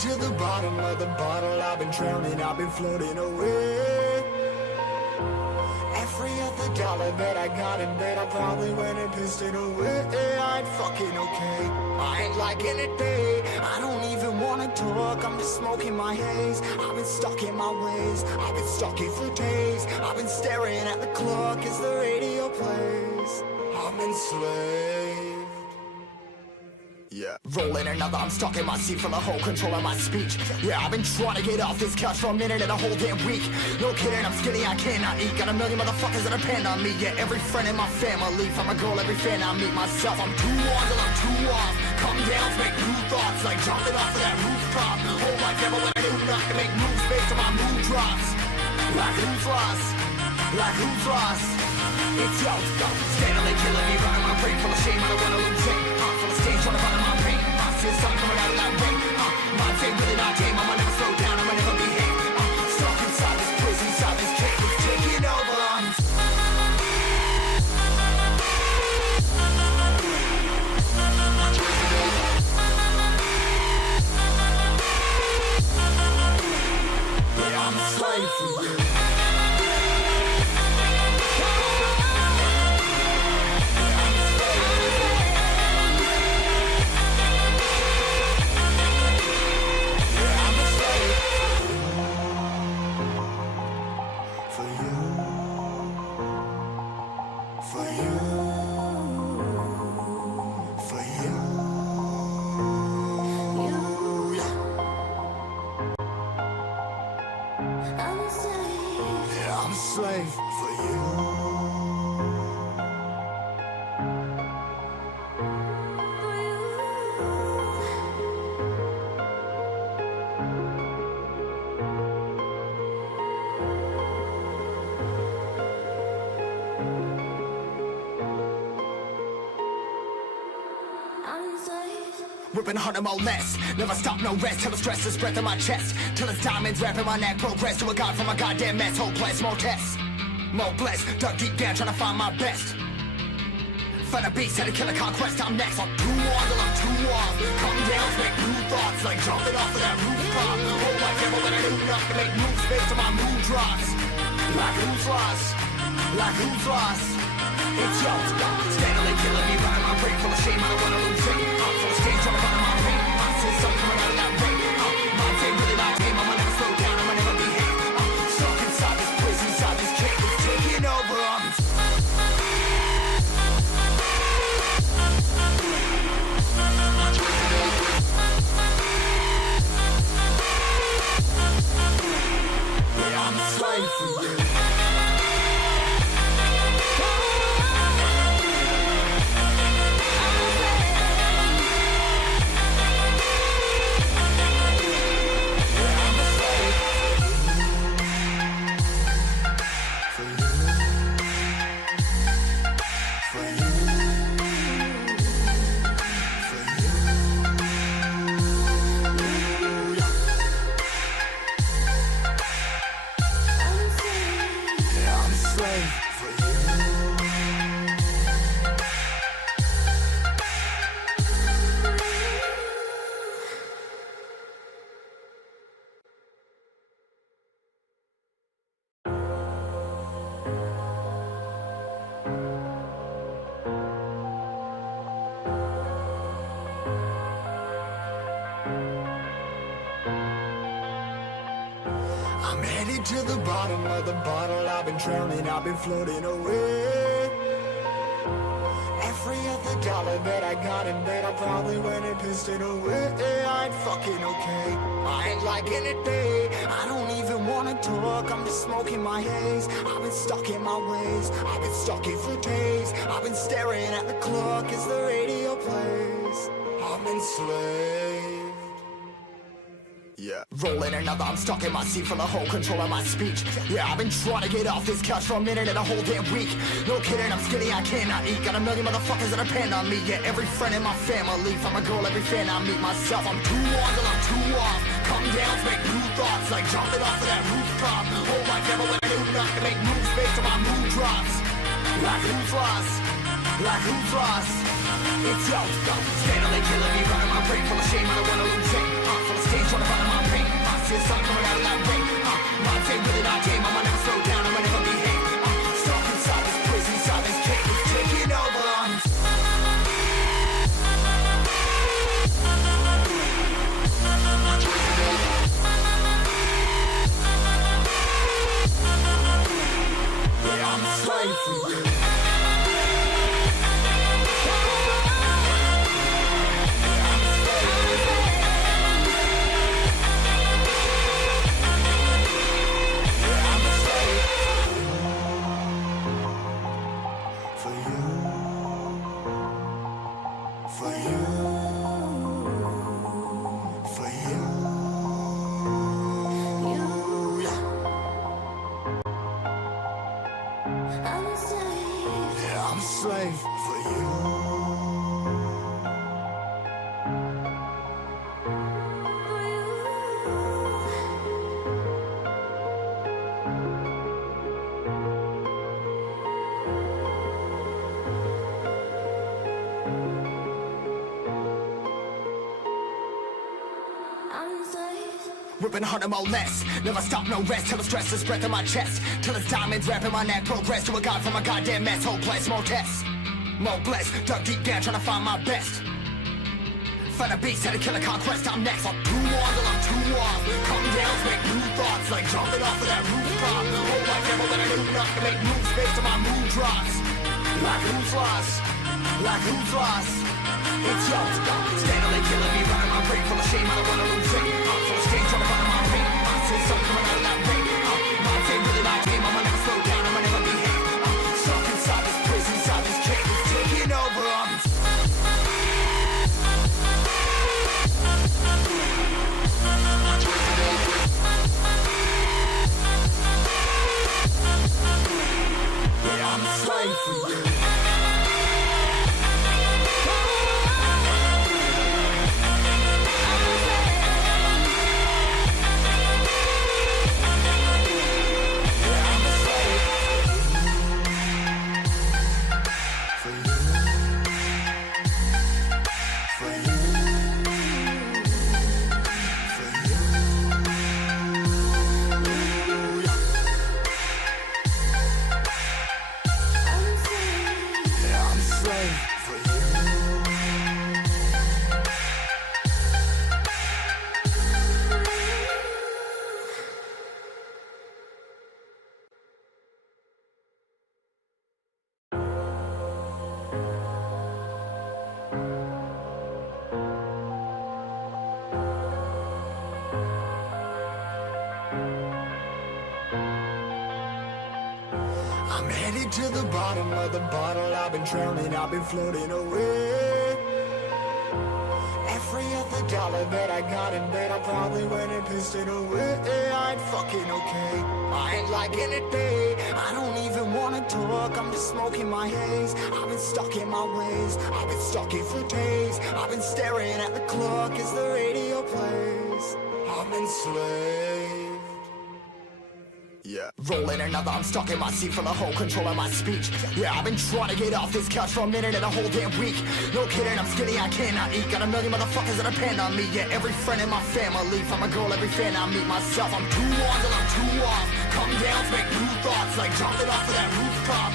to the bottom of the bottle. I've been drowning, I've been floating away. Every other dollar that I got in bed, I probably went and pissed it away. I ain't fucking okay, I ain't liking it, babe. I don't even wanna talk, I'm just smoking my haze. I've been stuck in my ways, I've been stuck here for days. I've been staring at the clock as the radio plays. I'm enslaved. Yeah, rolling another, I'm stuck in my seat from the whole control of my speech. Yeah, I've been trying to get off this couch for a minute and a whole damn week. No kidding, I'm skinny, I cannot eat. Got a million motherfuckers that depend on me. Yeah, every friend in my family, from a girl, every fan I meet myself. I'm too on till I'm too off. Come down to make new thoughts, like jumping off of that rooftop. Whole life never when I do not to make moves based on my mood drops. Like who's lost? Like who's lost? It's yo, steadily killing me, running my brain full of shame. I don't wanna lose it. Full of stage, trying to find my pain. I see the sun coming out of that rain. My day really not game. I'ma never slow down. I'ma never behave. Stuck inside this prison, inside this cage. It's taking over. Yeah, I'm a slave for you. I'm a slave for you. Ripping hard and more less. Never stop, no rest. Till the stress is breath in my chest. Till it's diamonds wrapping my neck. Progress to a god from a goddamn mess. Hopeless, more tests. More blessed. Dug deep down trying to find my best. Find a beast, had to kill a conquest. I'm next. I'm too on till I'm too off. Come down, make new thoughts. Like jumping off of that rooftop. Whole life never when I do not to make moves based on my mood drops. Like who's lost? Like who's lost? It's yo, steadily killing me, running my brain full of shame. I don't wanna lose it. I'm full of stage, trying to find my pain. I see the sun coming out of that rain. My day really not game. I'ma never slow down. I'ma never behave. Stuck inside this prison, inside this cage. It's taking over. Yeah, I'm a slave for you. I'm headed to the bottom of the bottle. I've been drowning, I've been floating away. Every other dollar that I got in bed, I probably went and pissed it away. I ain't fucking okay, I ain't liking it, babe. I don't even wanna talk, I'm just smoking my haze. I've been stuck in my ways, I've been stuck here for days. I've been staring at the clock as the radio plays. I'm enslaved. Yeah, rolling another, I'm stuck in my seat from the whole control of my speech. Yeah, I've been trying to get off this couch for a minute and a whole damn week. No kidding, I'm skinny, I cannot eat. Got a million motherfuckers that depend on me. Yeah, every friend in my family, from a girl, every fan I meet myself. I'm too on till I'm too off. Come down to make new thoughts, like jumping off of that rooftop. Whole life never when I do not to make moves based on my mood drops. Like who's lost? like who's lost? It's yo, steadily killing me, running my brain full of shame. I don't wanna lose it. Full of stage, trying to find my pain. See the sun coming out of that rain. Mind ain't really not tame. I'ma never slow down. I'ma never behave. Stuck inside this prison, inside this cage. It's taking over. I'm a slave for you. Slave for you. Ripping harder, more less. Never stop, no rest. Till the stress is breath in my chest. Till it's diamonds wrapping my neck. Progress to a god from a goddamn mess. Hopeless, more tests. More blessed. Dug deep down trying to find my best. Find a beast, had to kill a conquest. I'm next. I'm too on till I'm too off. Come down, make new thoughts. Like jumping off of that rooftop. Hold my camera when I do not to make moves based on my mood drops. Like who's lost? Like who's lost? It's yours. Steadily killing me, running my brain full of shame. I don't wanna lose it. I'm full of stage, trying to find my pain. I see something coming out of that rain. Mind ain't really my game. I'ma never slow down. I'ma never behave. Stuck inside this prison, inside this cage. It's taking over. I'm a slave for you. I'm headed to the bottom of the bottle. I've been drowning, I've been floating away. Every other dollar that I got in bed, I probably went and pissed it away. I ain't fucking okay, I ain't liking it, day. I don't even wanna talk, I'm just smoking my haze. I've been stuck in my ways, I've been stuck in for days. I've been staring at the clock as the radio plays. I'm enslaved. Yeah. Rolling another, I'm stuck in my seat for the whole control of my speech. Yeah, I've been trying to get off this couch for a minute and a whole damn week. No kidding, I'm skinny, I cannot eat. Got a million motherfuckers that depend on me. Yeah, every friend in my family, from a girl, every fan I meet myself. I'm too on till I'm too off. Come down to make new thoughts, like jumping off of that rooftop.